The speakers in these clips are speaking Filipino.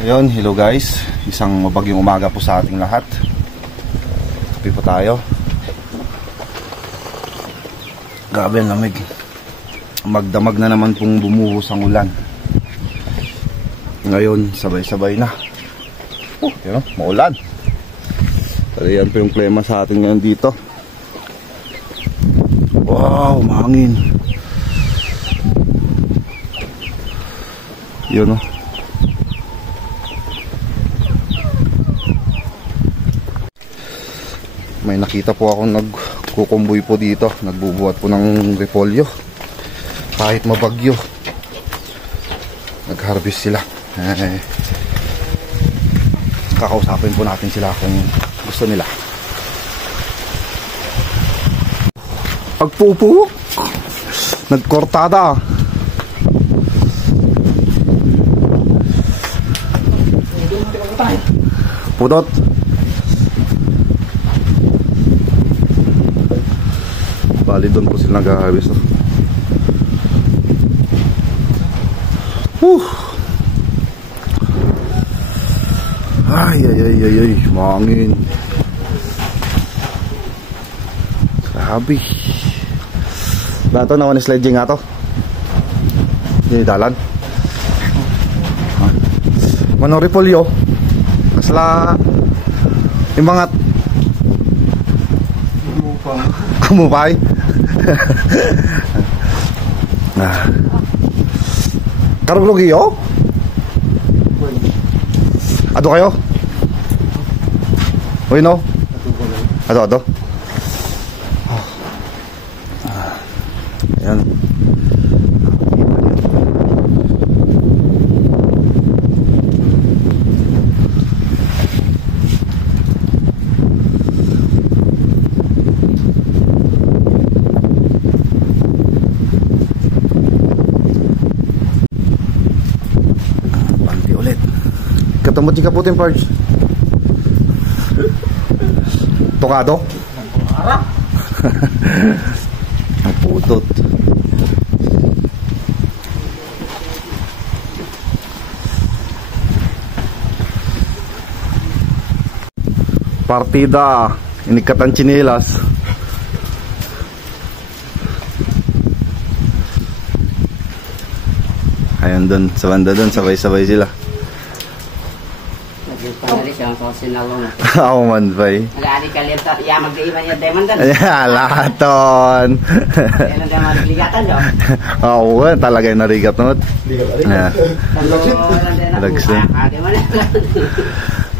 Ayun, hello guys. Isang mabagyong umaga po sa ating lahat. Kape po tayo. Grabe ang lamig. Magdamag na naman pong bumuhos ang ulan. Ngayon, sabay-sabay na. Yun, maulan. Pero yan po yung klima sa atin ngayon dito. Wow, mahangin. Yun o. May nakita po ako nagkukumboy po dito. Nagbubuhat po ng repolyo. Kahit mabagyo, nag-harvest sila. Kakausapin po natin sila kung gusto nila. Pagpupo, nagkortada. Pudot. Bali doon po sila nag-harvest. Ay, mangin. Grabe. Dato na one sledging nga to. Hindi dalan. Manong repolyo. Kasla imbangat. Kumupay. Karuglogi yo? Ato kayo? Uy no? Ato. Ayan. Panti ulit. Katamot yung kaputin parts. Tokado? Ang putot. Partida. Inikatan chinilas. Ayan dun. Sa banda dun. Sabay-sabay sila. Ako man ba eh. Nag-aari ka liyan sa iya mag-iiman yung demon doon. Ayan, lahaton. Yan ang demon nagligatan doon. Oo, talaga yung narigat mo. Lagsin.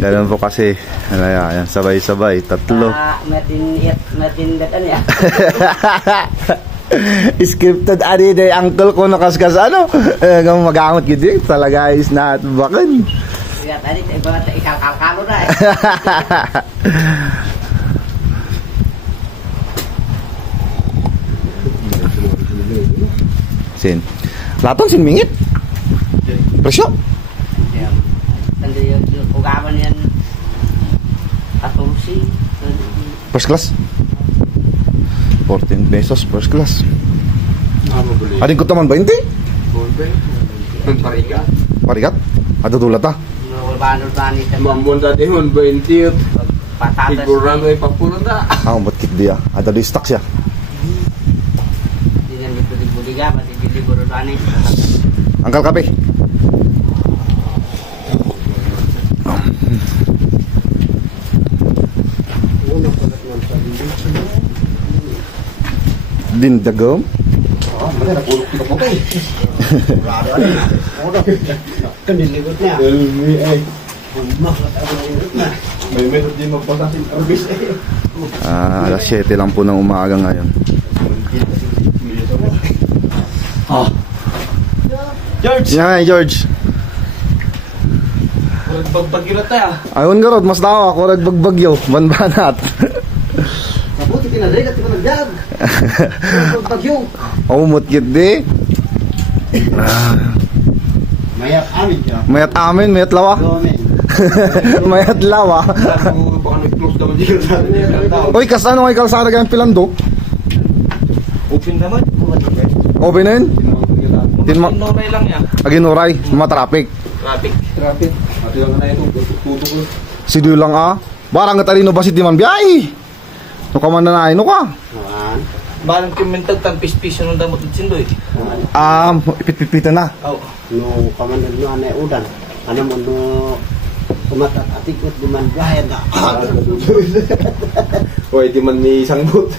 Ganun po kasi. Ayan, sabay-sabay. Tatlo. Martin datan ya. Scripted ani day uncle ko nakaskas ano. Magamot gid talaga is not bakan. Tadi ikal-kalo na eh. Sin. Laton sin mingit. Presyo? Tandi yung ugaman yan. Atulsi. First class? 14 pesos first class. Ading ko taman 20? Parigat. Parigat? Ada tulat ah. Mambon dati 20. Patatas. Sigurang ay papurun na. Ba't kit dia? Ada di stock siya. Hindi yan libuliga. Pati liburo dani. Angkal kape. Din dagom. Mana napulok kita po kay. Kan dilibot niya. May meron din magpasasin arbis eh. Alas 7 lang po ng umaga ngayon. George! Yan, George. Nagbagbagyo tayo. Ayun garod, mas daw ako nagbagbagyo. Banbanat. Mabuti kinaday at nagdag. Bagyo. Umot kit di. Mayat amin siya. Mayat amin, mayat lawa. Mayat lawa. Uy, kasano ay kalsada kayong pilando? Open naman. Open na yun? Ginuray lang yan. Ginuray, mga traffic. Traffic. Ate lang na ito. Tuto ko. Si Dulang barang katalino ba si Timan Biyay? No ka man na no ka? Awan. Barang kimentag tan pis-pis nung damot at sindoy. Ipit-pipitan na. Oh. No kamandag no anay udan. Ano mo no kumatat atikot di man gaya na. Hoy, di man may isang boot.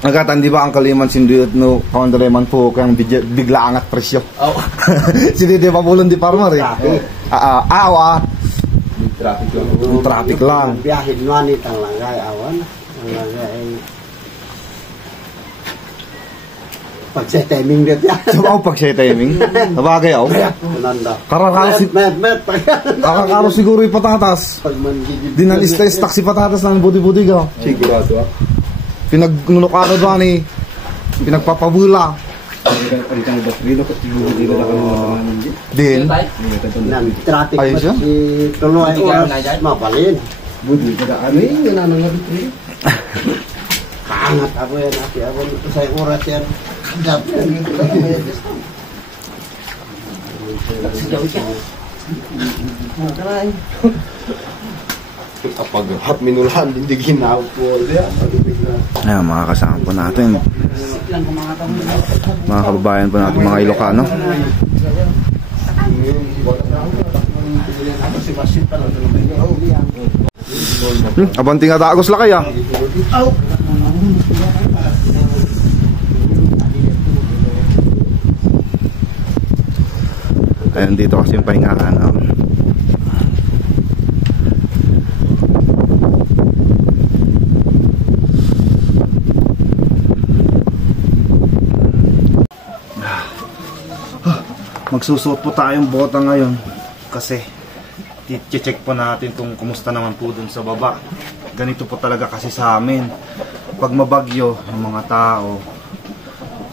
Nagkatandi ba ang kaliman sinduyot no kamandareman po kang bigla angat presyo. Oh. Sindi di pa pulon di parmar eh. Traffic lang. Traffic lang. Biyahe no ani tang langay awan. Ang langay pag-set timing dit ya. Sa ako pag siya timing. Sabagay ako. Nanda. Karakaro siguro yung patatas. Pag man gigit. Dinalis-talis taksi patatas ng budi-budi ka. Sigurado Pinagnunukano ba ni pinagpapabula. Din. Nang traffic Ayos pa yan. si tuloy oras mapalin. Budi kada ano yung nanangat. Kaangat ako yan ati ako sa oras yan. Dapat yan. Kapag hap minulahan, hindi ginawa po. Ayan, mga kasama po natin. Mga kababayan po natin, mga Ilocano. Abanting nga dagos lakay Ayan, dito kasi yung pahingahan. Magsusuot po tayong bota ngayon kasi i-check po natin kung kumusta naman po dun sa baba. Ganito po talaga kasi sa amin. Pag mabagyo yung mga tao,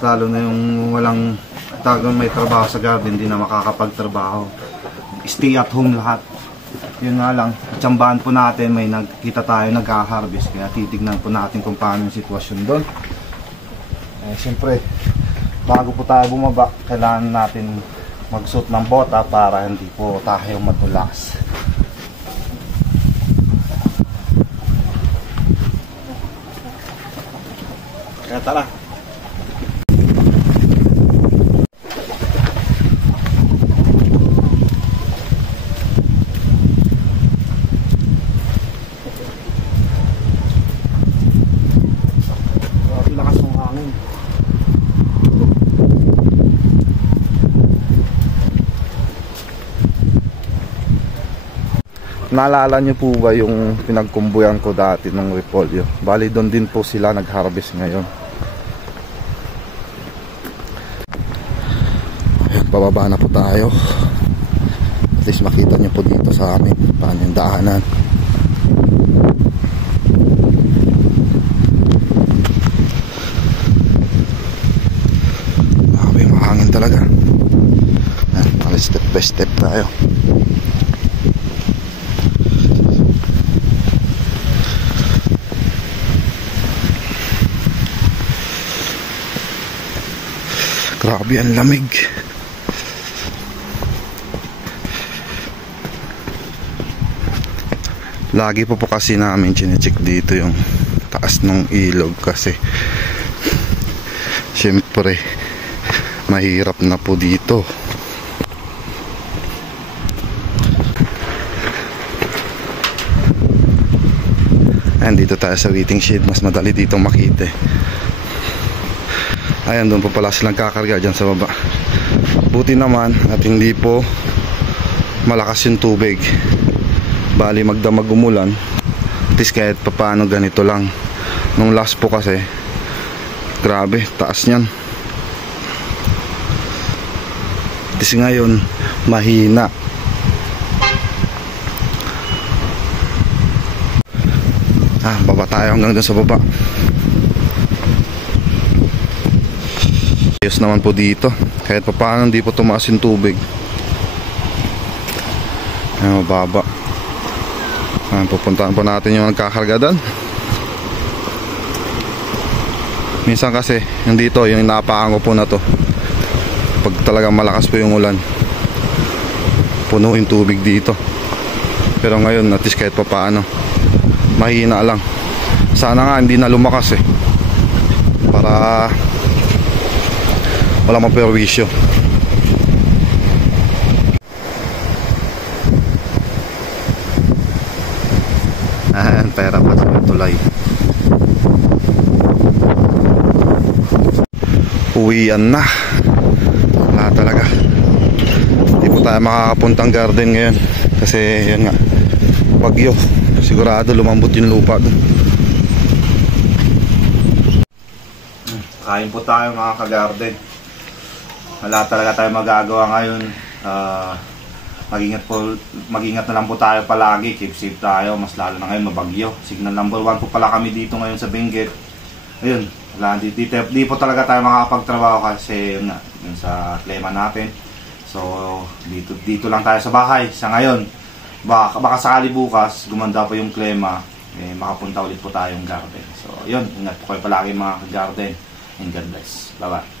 lalo na yung walang may trabaho sa garden, hindi na makakapagtrabaho. Stay at home lahat. Yun nga lang, tsambahan po natin, may nagkita tayo nagka-harvest, kaya titignan po natin kung paano yung sitwasyon doon. Siyempre, bago po tayo bumaba, kailangan natin magsuot ng bota para hindi po tayo matulas. Kaya tara. Lakas ng hangin. Naalala niyo po ba yung pinagkumbuyan ko dati ng repolyo? Bali doon din po sila nag-harvest ngayon. Ayan, pababa na po tayo. At least makita niyo po dito sa amin paano yung daanan. Grabe, mahangin talaga. Ayan, step by step tayo. Grabe, ang lamig. Lagi po kasi namin chinecheck dito yung taas ng ilog kasi syempre mahirap na po dito. Ayan, dito tayo sa waiting shed, mas madali dito makita. Ayan, doon po pala silang kakarga dyan sa baba. Buti naman at hindi po malakas yung tubig. Bali magdamag umulan, at least kahit papaano ganito lang. Nung last po kasi grabe, taas nyan. At least ngayon mahina. Baba tayo hanggang doon sa baba. Ayos naman po dito, kahit pa paano hindi po tumaas yung tubig. Ayan, mababa. Ayan, pupuntahan po natin yung nagkakarga doon. Minsan kasi yung dito, yung inaapakan ko po na to pag talagang malakas po yung ulan. puno yung tubig dito. Pero ngayon at least kahit pa paano mahina lang. Sana nga hindi na lumakas para wala maperwisyo. Pera pa sa tulay. Uwian na. Wala talaga. Hindi po tayo makakapuntang garden ngayon kasi yun nga, bagyo. Sigurado lumambot yung lupa dun. Kain po tayo mga ka-garden. Wala talaga tayo magagawa ngayon. Mag-ingat na lang po tayo palagi. Keep safe tayo. Mas lalo na ngayon mabagyo. Signal number 1 po pala kami dito ngayon sa Benguet. Ayun, di po talaga tayo makakapagtrabaho kasi yun sa klima natin. So dito lang tayo sa bahay sa ngayon. Baka sakali bukas gumanda pa yung klima, makapunta ulit po tayong garden. So yun, ingat po kayo palagi mga garden, and God bless. Bye bye.